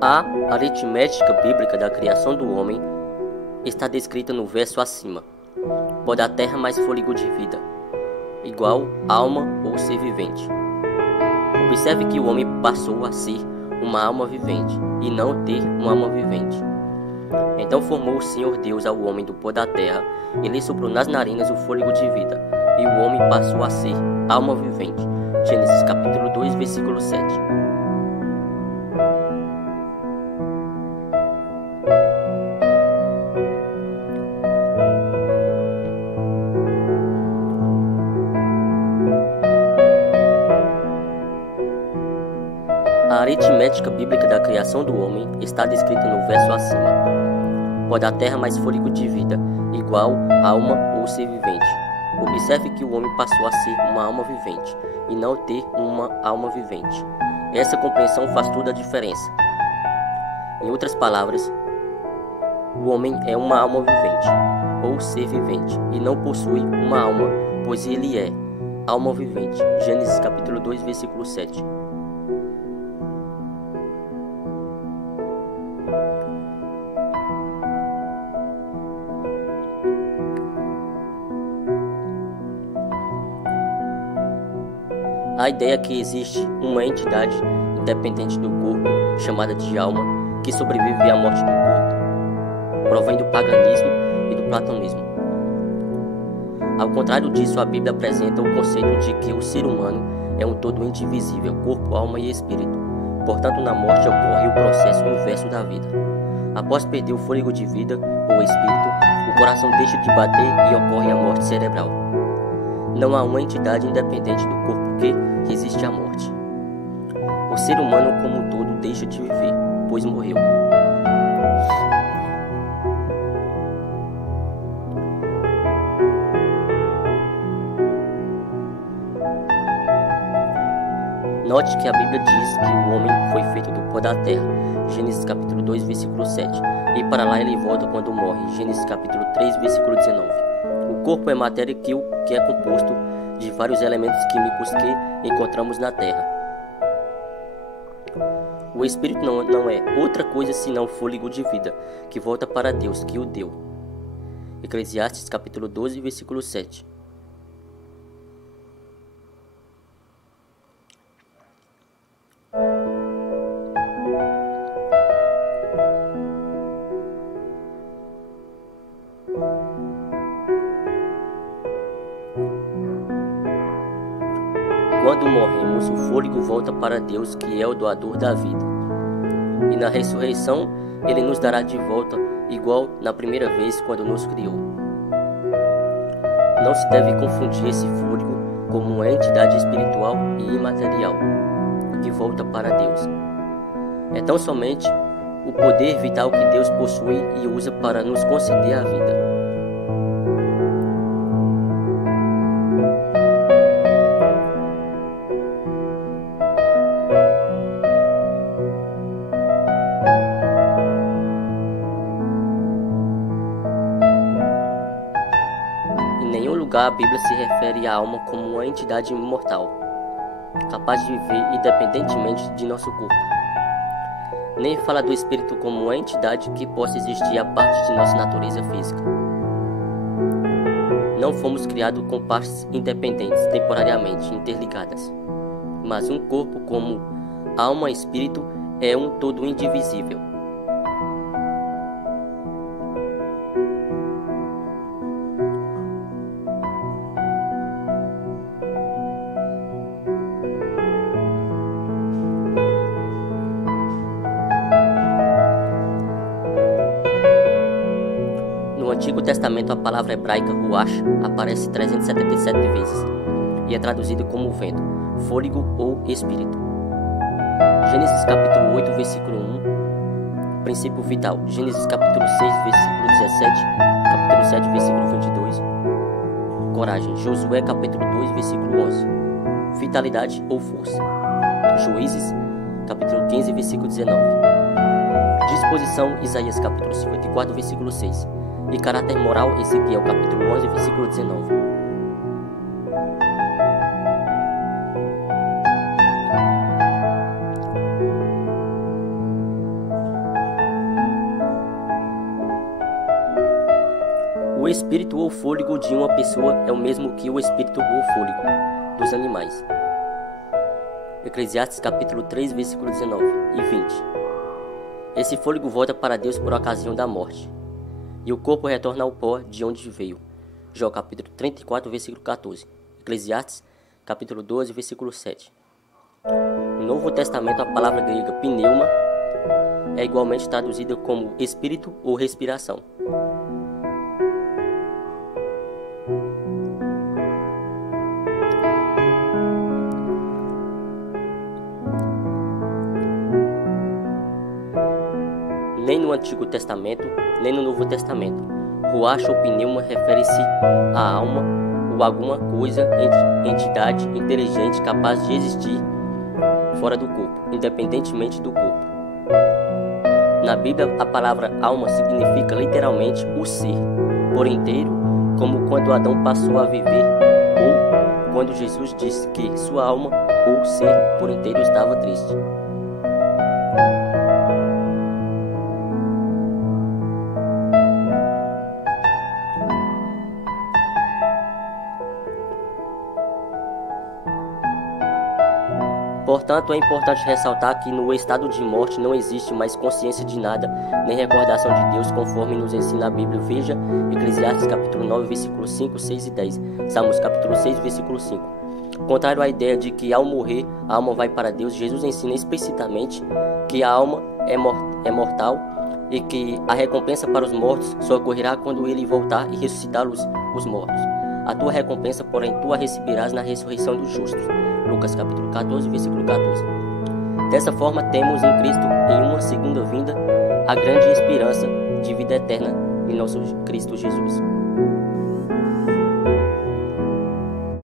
A aritmética bíblica da criação do homem está descrita no verso acima. Pó da terra mais fôlego de vida, igual alma ou ser vivente. Observe que o homem passou a ser uma alma vivente e não ter uma alma vivente. Então formou o Senhor Deus ao homem do pó da terra e lhe soprou nas narinas o fôlego de vida, e o homem passou a ser alma vivente. Gênesis capítulo 2, versículo 7. A aritmética bíblica da criação do homem está descrita no verso acima. Pó da terra mais fôlego de vida, igual alma ou ser vivente. Observe que o homem passou a ser uma alma vivente e não ter uma alma vivente. Essa compreensão faz toda a diferença. Em outras palavras, o homem é uma alma vivente ou ser vivente e não possui uma alma, pois ele é alma vivente. Gênesis capítulo 2, versículo 7. A ideia é que existe uma entidade independente do corpo, chamada de alma, que sobrevive à morte do corpo, provém do paganismo e do platonismo. Ao contrário disso, a Bíblia apresenta o conceito de que o ser humano é um todo indivisível, corpo, alma e espírito. Portanto, na morte ocorre o processo inverso da vida. Após perder o fôlego de vida, ou espírito, o coração deixa de bater e ocorre a morte cerebral. Não há uma entidade independente do corpo que resiste à morte. O ser humano como um todo deixa de viver, pois morreu. Note que a Bíblia diz que o homem foi feito do pó da terra, Gênesis capítulo 2, versículo 7, e para lá ele volta quando morre, Gênesis capítulo 3, versículo 19. O corpo é matéria que é composto de vários elementos químicos que encontramos na terra. O espírito não é outra coisa senão fôlego de vida, que volta para Deus, que o deu. Eclesiastes capítulo 12, versículo 7. Quando morremos, o fôlego volta para Deus, que é o doador da vida. E na ressurreição, Ele nos dará de volta, igual na primeira vez quando nos criou. Não se deve confundir esse fôlego como uma entidade espiritual e imaterial, que volta para Deus. É tão somente o poder vital que Deus possui e usa para nos conceder a vida. Em nenhum lugar a Bíblia se refere à alma como uma entidade imortal, capaz de viver independentemente de nosso corpo. Nem fala do espírito como uma entidade que possa existir à parte de nossa natureza física. Não fomos criados com partes independentes, temporariamente interligadas, mas um corpo como alma e espírito é um todo indivisível. No Antigo Testamento, a palavra hebraica ruach aparece 377 vezes e é traduzida como vento, fôlego ou espírito. Gênesis capítulo 8, versículo 1, princípio vital. Gênesis capítulo 6, versículo 17, capítulo 7, versículo 22. Coragem. Josué capítulo 2, versículo 11. Vitalidade ou força. Juízes capítulo 15, versículo 19. Disposição. Isaías capítulo 54, versículo 6. E caráter moral, Ezequiel capítulo 11, versículo 19. O espírito ou fôlego de uma pessoa é o mesmo que o espírito ou fôlego dos animais. Eclesiastes capítulo 3, versículo 19 e 20. Esse fôlego volta para Deus por ocasião da morte, e o corpo retorna ao pó de onde veio. Jó capítulo 34, versículo 14. Eclesiastes capítulo 12, versículo 7. No Novo Testamento, a palavra grega pneuma é igualmente traduzida como espírito ou respiração. Nem no Antigo Testamento, nem no Novo Testamento, ruach ou pneuma refere-se à alma ou alguma coisa, entidade inteligente capaz de existir fora do corpo, independentemente do corpo. Na Bíblia, a palavra alma significa literalmente o ser, por inteiro, como quando Adão passou a viver, ou quando Jesus disse que sua alma ou ser por inteiro estava triste. Portanto, é importante ressaltar que no estado de morte não existe mais consciência de nada, nem recordação de Deus, conforme nos ensina a Bíblia. Veja Eclesiastes capítulo 9, versículos 5, 6 e 10, Salmos capítulo 6, versículo 5. Contrário à ideia de que ao morrer a alma vai para Deus, Jesus ensina explicitamente que a alma é mortal e que a recompensa para os mortos só ocorrerá quando ele voltar e ressuscitar os mortos. A tua recompensa, porém, tu a receberás na ressurreição dos justos. Lucas capítulo 14, versículo 14. Dessa forma, temos em Cristo, em uma segunda vinda, a grande esperança de vida eterna em nosso Cristo Jesus.